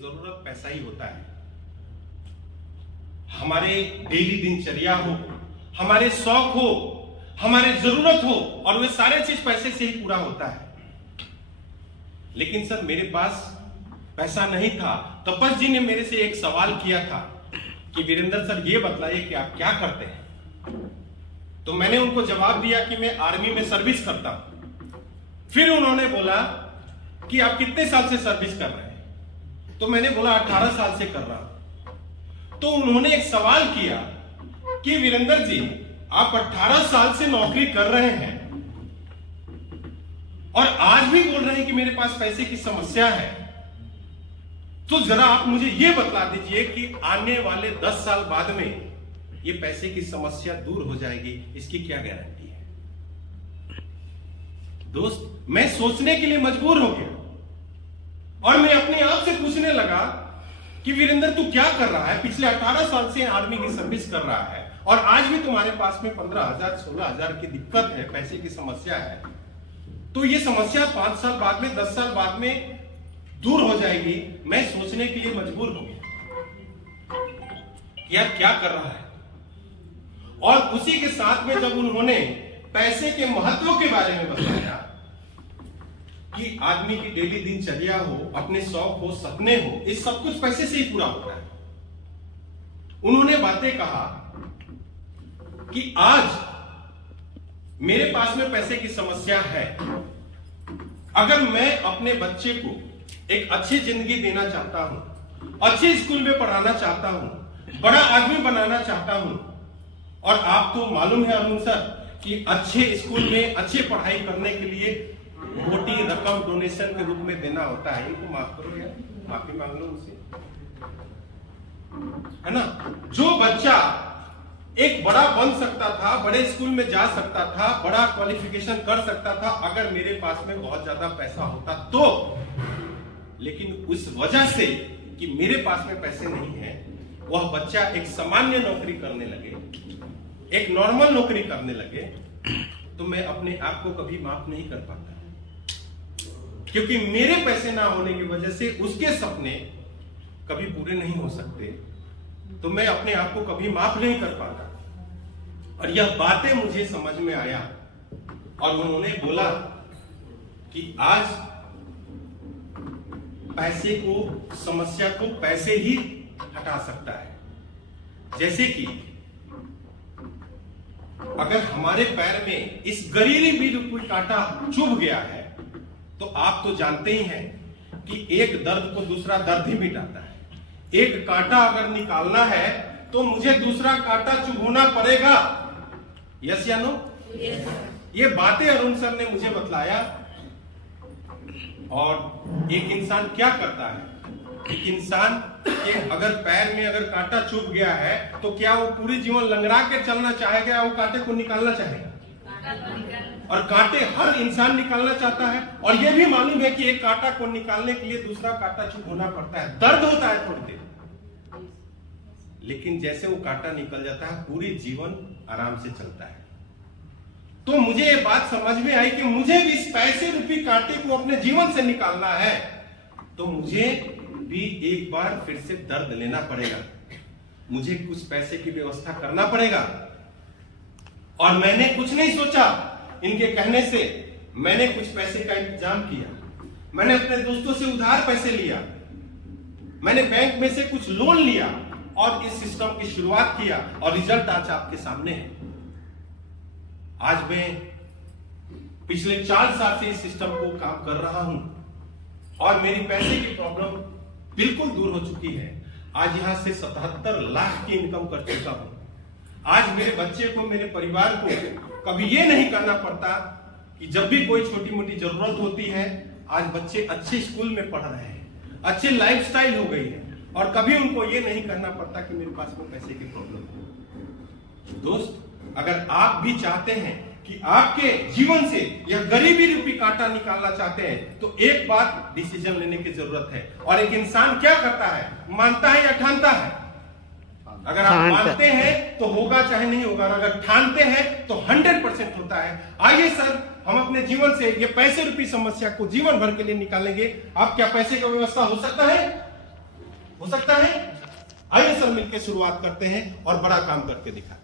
जरूरत पैसा ही होता है। हमारे डेली दिनचर्या हो, हमारे शौक हो, हमारे जरूरत हो, और वे सारे चीज पैसे से ही पूरा होता है। लेकिन सर मेरे पास पैसा नहीं था। तपस जी ने मेरे से एक सवाल किया था कि वीरेंद्र सर ये बताइए कि आप क्या करते हैं। तो मैंने उनको जवाब दिया कि मैं आर्मी में सर्विस करता हूं। फिर उन्होंने बोला कि आप कितने साल से सर्विस कर रहे हैं। तो मैंने बोला 18 साल से कर रहा हूं। तो उन्होंने एक सवाल किया कि वीरेंद्र जी आप 18 साल से नौकरी कर रहे हैं और आज भी बोल रहे हैं कि मेरे पास पैसे की समस्या है, तो जरा आप मुझे यह बतला दीजिए कि आने वाले 10 साल बाद में ये पैसे की समस्या दूर हो जाएगी, इसकी क्या गारंटी है। दोस्त मैं सोचने के लिए मजबूर हो गया और मैं अपने आप से पूछने लगा कि वीरेंद्र तू क्या कर रहा है। पिछले 18 साल से आर्मी की सर्विस कर रहा है और आज भी तुम्हारे पास में 15,000 16,000 की दिक्कत है, पैसे की समस्या है। तो ये समस्या 5 साल बाद में, 10 साल बाद में दूर हो जाएगी। मैं सोचने के लिए मजबूर हो गया कि यार क्या कर रहा है। और उसी के साथ में जब उन्होंने पैसे के महत्व के बारे में बताया कि आदमी की डेली दिनचर्या हो, अपने शौक हो, सपने हो, इस सब कुछ पैसे से ही पूरा होता है। उन्होंने बातें कहा कि आज मेरे पास में पैसे की समस्या है। अगर मैं अपने बच्चे को एक अच्छी जिंदगी देना चाहता हूं, अच्छे स्कूल में पढ़ाना चाहता हूं, बड़ा आदमी बनाना चाहता हूं, और आप तो मालूम है अरुण सर कि अच्छे स्कूल में अच्छे पढ़ाई करने के लिए मोटी रकम डोनेशन के रूप में देना होता है। इनको माफ करो यार, माफी मांग लो उनसे, है ना। जो बच्चा एक बड़ा बन सकता था, बड़े स्कूल में जा सकता था, बड़ा क्वालिफिकेशन कर सकता था अगर मेरे पास में बहुत ज्यादा पैसा होता तो, लेकिन उस वजह से कि मेरे पास में पैसे नहीं है, वह बच्चा एक सामान्य नौकरी करने लगे, एक नॉर्मल नौकरी करने लगे, तो मैं अपने आप को कभी माफ नहीं कर पाता, क्योंकि मेरे पैसे ना होने की वजह से उसके सपने कभी पूरे नहीं हो सकते। तो मैं अपने आप को कभी माफ नहीं कर पाता। और यह बातें मुझे समझ में आया और उन्होंने बोला कि आज पैसे को, समस्या को पैसे ही हटा सकता है। जैसे कि अगर हमारे पैर में इस गरीली भी कोई कांटा चुभ गया है, तो आप तो जानते ही हैं कि एक दर्द को दूसरा दर्द ही मिटाता है। एक कांटा अगर निकालना है तो मुझे दूसरा कांटा चुभना पड़ेगा। यस या नो? ये बातें अरुण सर ने मुझे बतलाया। और एक इंसान क्या करता है, एक इंसान के अगर पैर में अगर कांटा चुभ गया है तो क्या वो पूरी जीवन लंगड़ा के चलना चाहेगा या वो कांटे को निकालना चाहेगा? और कांटे हर इंसान निकालना चाहता है। और यह भी मालूम है कि एक कांटा को निकालने के लिए दूसरा कांटा चुभना पड़ता है, दर्द होता है थोड़ी देर, लेकिन जैसे वो कांटा निकल जाता है पूरी जीवन आराम से चलता है। तो मुझे ये बात समझ में आई कि मुझे भी इस पैसे रूपी कांटे को अपने जीवन से निकालना है, तो मुझे भी एक बार फिर से दर्द लेना पड़ेगा, मुझे कुछ पैसे की व्यवस्था करना पड़ेगा। और मैंने कुछ नहीं सोचा, इनके कहने से मैंने कुछ पैसे का इंतजाम किया। मैंने अपने दोस्तों से उधार पैसे लिया, मैंने बैंक में से कुछ लोन लिया और इस सिस्टम की शुरुआत किया और रिजल्ट आज आपके सामने है। आज मैं पिछले 4 साल से इस सिस्टम को काम कर रहा हूं और मेरी पैसे की प्रॉब्लम बिल्कुल दूर हो चुकी है। आज यहां से 77 लाख की इनकम कर चुका हूं। आज मेरे बच्चे को, मेरे परिवार को कभी ये नहीं करना पड़ता कि जब भी कोई छोटी मोटी जरूरत होती है, आज बच्चे अच्छे स्कूल में पढ़ रहे हैं, अच्छे लाइफस्टाइल हो गई है, और कभी उनको ये नहीं करना पड़ता कि मेरे पास में पैसे की प्रॉब्लम है। दोस्त, अगर आप भी चाहते हैं कि आपके जीवन से यह गरीबी रूपी कांटा निकालना चाहते हैं, तो एक बार डिसीजन लेने की जरूरत है। और एक इंसान क्या करता है, मानता है या ठानता है? अगर आप मानते हैं तो होगा, चाहे नहीं होगा, और अगर ठानते हैं तो 100% होता है। आइए सर, हम अपने जीवन से ये पैसे रूपी समस्या को जीवन भर के लिए निकालेंगे। आप क्या पैसे का व्यवस्था हो सकता है? हो सकता है? आइए सर मिलकर शुरुआत करते हैं और बड़ा काम करके दिखाते हैं।